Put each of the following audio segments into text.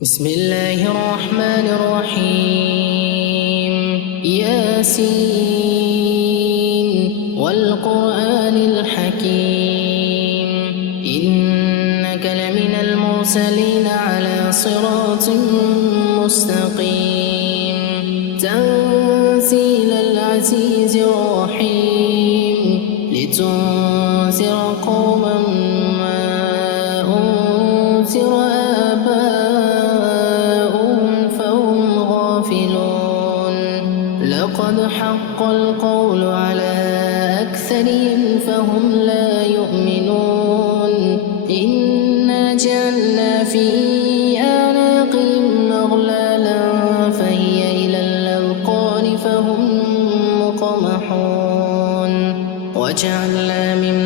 بسم الله الرحمن الرحيم. ياسين والقرآن الحكيم إنك لمن المرسلين على صراط مستقيم تنزيل العزيز الرحيم لتنذر قوما ما أنذر لقد حق القول على أكثرهم فهم لا يؤمنون إنا جعلنا في أعناقهم أغلالا فهي إلى الأذقان فهم مقمحون وجعلنا من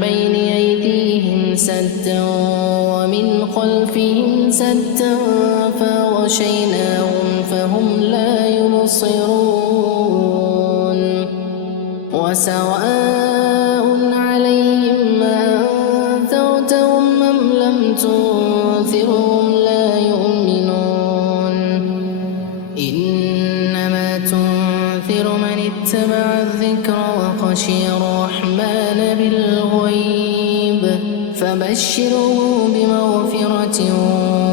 بين أيديهم سدا ومن خلفهم سدا فغشيناهم فهم لا يبصرون وسواء عليهم أنذرتهم أم لم تنذرهم لا يؤمنون إنما تنذر من اتبع الذكر وخشي الرحمن بالغيب فبشره بمغفرة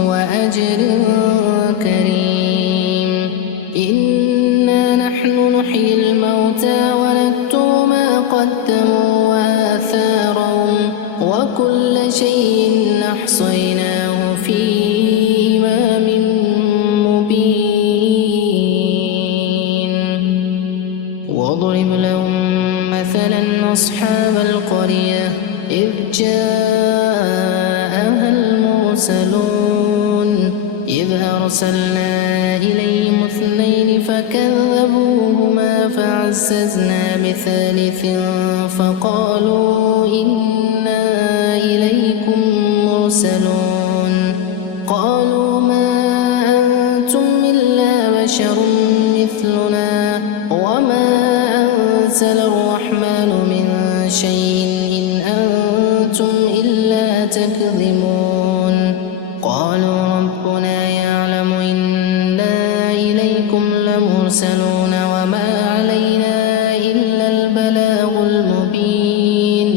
وأجر كريم. إنا نحن نحيي الموتى ونكتب ما قدموا وآثارهم وكل شيء أحصيناه في إمام مبين. واضرب لهم مثلا أصحاب القرية إذ جاءها المرسلون إذ أرسلنا إليهم اثنين فكذبوهما فعززنا بثالث فقالوا إنا إليكم مرسلون قالوا ما أنتم إلا بشر مثلنا وما أنزل الرحمن من شيء إن أنتم إلا تكذبون قالوا ربنا يعلم إنا إليكم لمرسلون وما علينا إلا البلاغ المبين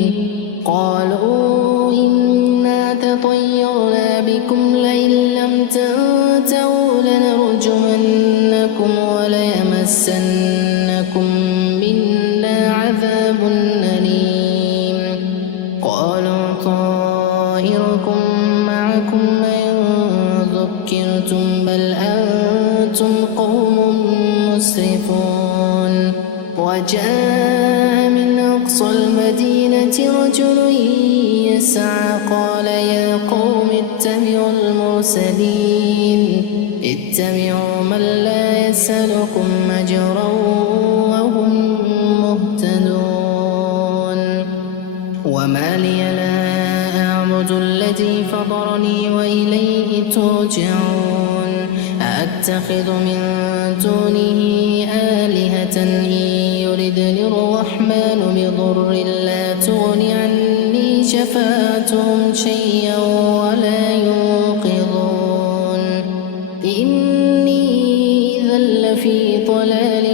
قالوا إنا تطيرنا بكم لئن لم تنتهوا لنرجمنكم وليمسنكم منا عذاب أليم قالوا طائركم معكم إن ذكرتم بل أنتم قوم مسرفون. وجاء من أقصى المدينة رجل يسعى قال يا قوم اتبعوا المرسلين اتبعوا من لا يسألكم أجرا وهم مهتدون. وما لي لا أعبد الذي فطرني وإليه ترجعون أتخذ من دونه آلهة إن يردني الرحمن بضر لا تغن عني شفاعتهم شيئا ولا ينقذون إني إذا لفي ضلال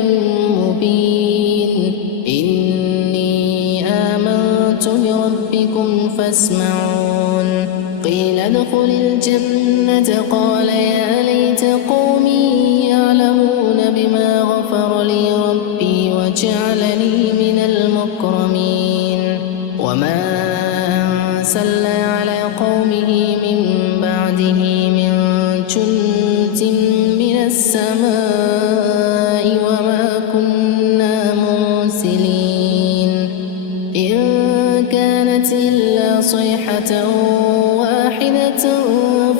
مبين. إني آمنت بربكم فاسمعون قيل ادخل الجنة قال يا ليت قومي يعلمون بما غفر لي ربي وجعلني من المكرمين. وما أرسلنا على قومه من بعده من جند من السماء وما كنا مرسلين إن كانت إلا صيحة واحدة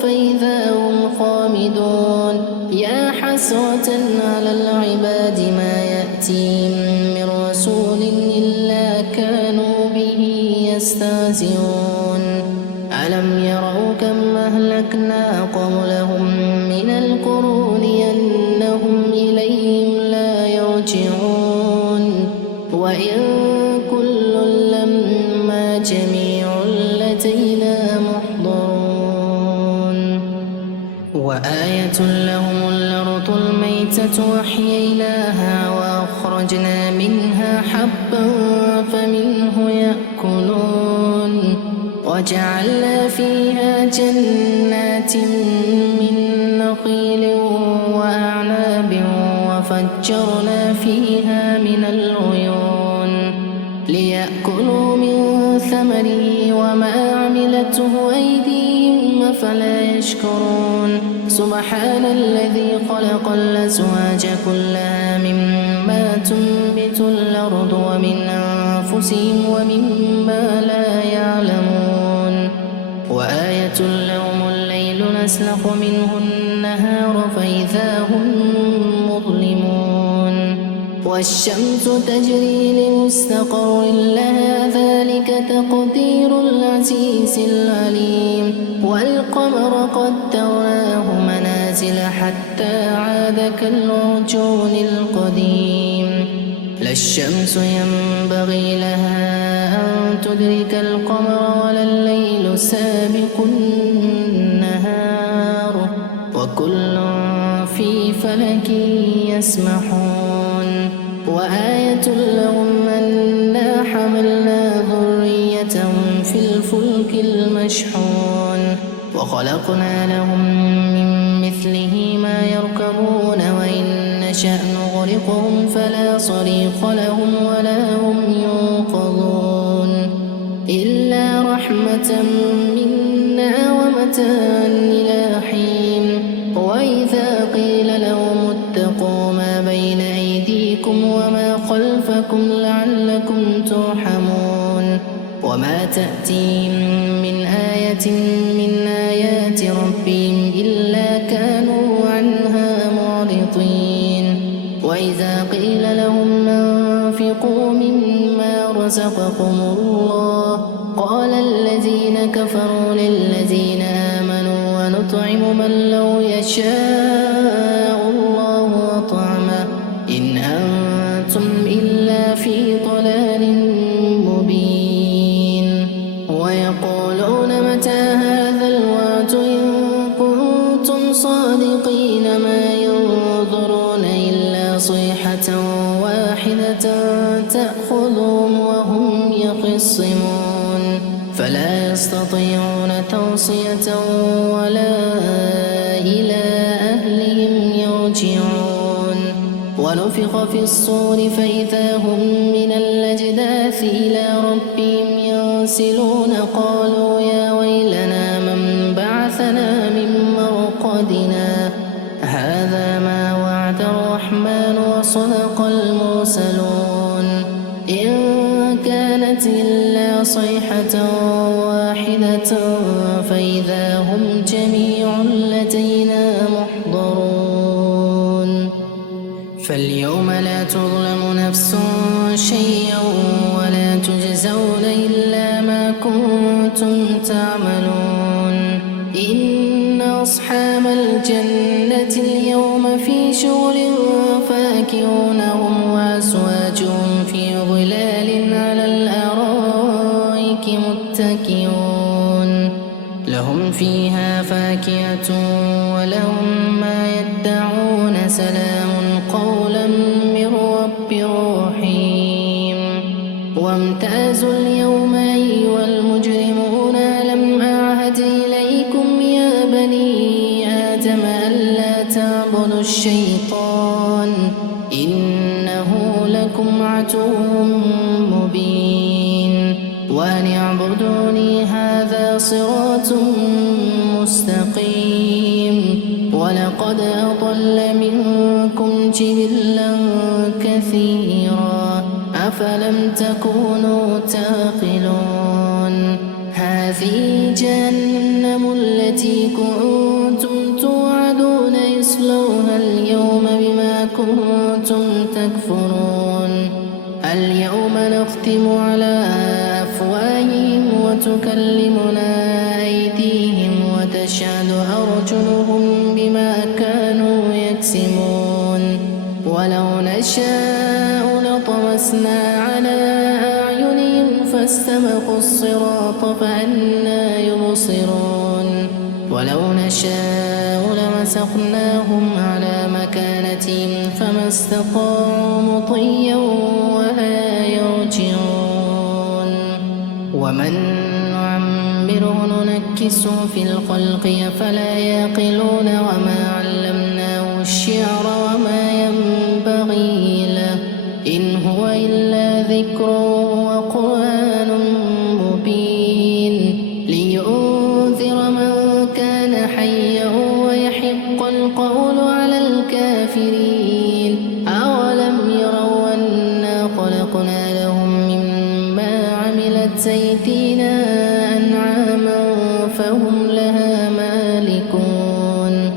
فإذا هم خامدون يا حسرة على العباد ما يأتيهم من رسول إلا كانوا به يستهزئون. ألم يروا كم أهلكنا قبلهم من القرون أنهم إليهم لا يرجعون وإن كل لما جميع لدينا محضرون. وآية لهم الأرض الميتة أحييناها وأخرجنا منها حبا فمنه يأكلون وجعلنا فيها جنات من نخيل وأعناب وفجرنا فيها من العيون ليأكلوا من ثمره وما عملته أيديهم أفلا يشكرون سبحان الذي خلق الأزواج كلها مما تنبت الأرض ومن أنفسهم ومما لا يعلمون وآية لهم الليل نسلخ منه النهار فإذا هم مظلمون والشمس تجري لمستقر لها ذلك تقدير العزيز العليم والقمر قدرناه منازل حتى عاد كالعرجون القديم لا الشمس ينبغي لها أن تدرك القمر ولا الليل سابق النهار وكل في فلك يسبحون وآية لهم أنا حملنا ذريتهم في الفلك المشحون وخلقنا لهم من مثله ما يركبون وإن نشأ نغرقهم فلا صريخ لهم ولا هم ينقذون إلا رحمة منا ومتاعا إلى حين وإذا قيل لهم اتقوا ما بين أيديكم وما خلفكم لعلكم ترحمون وما تأتيهم من آية من آيات ربهم إلا كانوا عنها معرضين وإذا قيل لهم أنفقوا مما رزقكم الله قال الذين كفروا للذين آمنوا ونطعم من لو يشاء الله أطعمه إن أنتم إلا في ضلال مبين ويقولون متى هذا الوعد إن كنتم صادقين ما ينظرون إلا صيحة واحدة تأخذهم وهم يخصمون فلا يستطيعون توصية ولا إلى أهلهم يرجعون ونفخ في الصور فإذا هم من الأجداث إلى ربهم ينسلون قالوا يا ويلنا من بعثنا من مرقدنا هذا ما وعد الرحمن وصدق المرسلون إن كانت إلا صيحة واحدة فإذا هم جميع لدينا محضرون فاليوم لا تظلم نفس شيئا ولا تجزون إلا ما كنتم تعملون إن أصحاب الجنة اليوم في شغل فاكهون هم وأزواجهم في ظلال على الأرائك متكئون لهم فيها فاكهة ولهم ما يدعون سلام قولا من رب رحيم وامتازوا اليوم أيها المجرمون ألم أعهد إليكم يا بني آدم ألا تعبدوا الشيطان إنه لكم عدو مبين وأن اعبدوني هذا صراط مستقيم ولقد أضل منكم جبلا كثيرا أفلم تكونوا تعقلون هذه جهنم التي كنتم توعدون يصلوها اليوم بما كنتم تكفرون اليوم نختم على أفواههم وتكلمنا أيديهم وتشهد أرجلهم بما كانوا يكسبون ولو نشاء لطمسنا على أعينهم فاستبقوا الصراط فأنى يبصرون ولو نشاء ألصقناهم على مكانتهم فما استطاعوا مضيا ولا يرجعون ومن نعمره ننكسه في الخلق أفلا يعقلون وما علمناه الشعر وما ينبغي له إن هو إلا ذكر وقرآن مبين لينذر من كان حيا ويحق القول على الكافرين أولم يروا أنا خلقنا لهم مما عملت أيدينا أنعاما فهم لها مالكون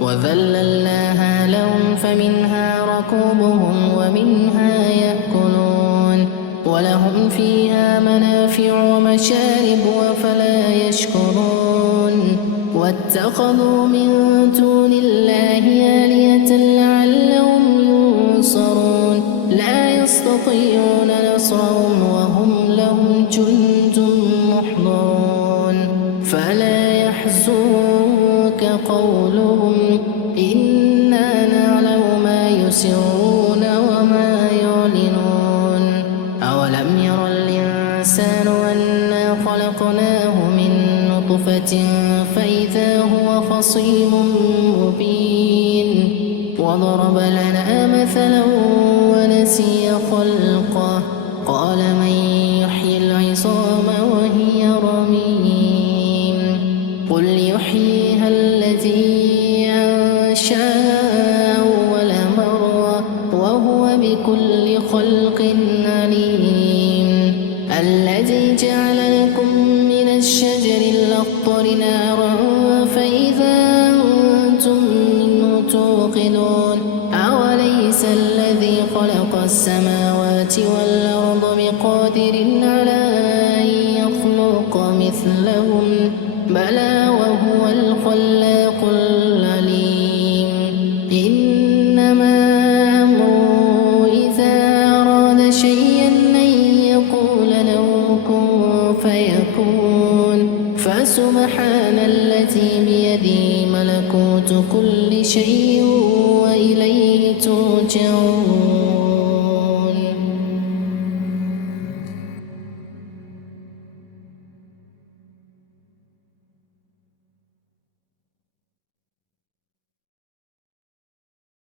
وذللناها لهم فمنها ركوبهم ومنها يأكلون ولهم فيها منافع ومشارب أفلا يشكرون واتخذوا من دون الله آلهة لعلهم ينصرون لا يستطيعون نصرهم وهم لهم جند محضرون فلا يحزنك قولهم إنا نعلم ما يسرون وما يعلنون أولم ير الإنسان أنا خلقناه من نطفة فإذا هو خصيم مبين وضرب لنا مثلا ونسي خلقه قال من يحيي العظام وهي رميم قل يحييها الذي أنشأها أول مرة وهو بكل خلق عليم الذي جعل لكم من الشجر الأخضر نارا فإذا أنتم منه توقدون أوليس الذي خلق السماوات والأرض بقادر على أن يخلق مثلهم بلى وهو الخلاق العليم إنما أمره إذا أراد شيئا أن يقول له كن فيكون فسبحان الذي بيده ملكوت كل شيء وإليه ترجعون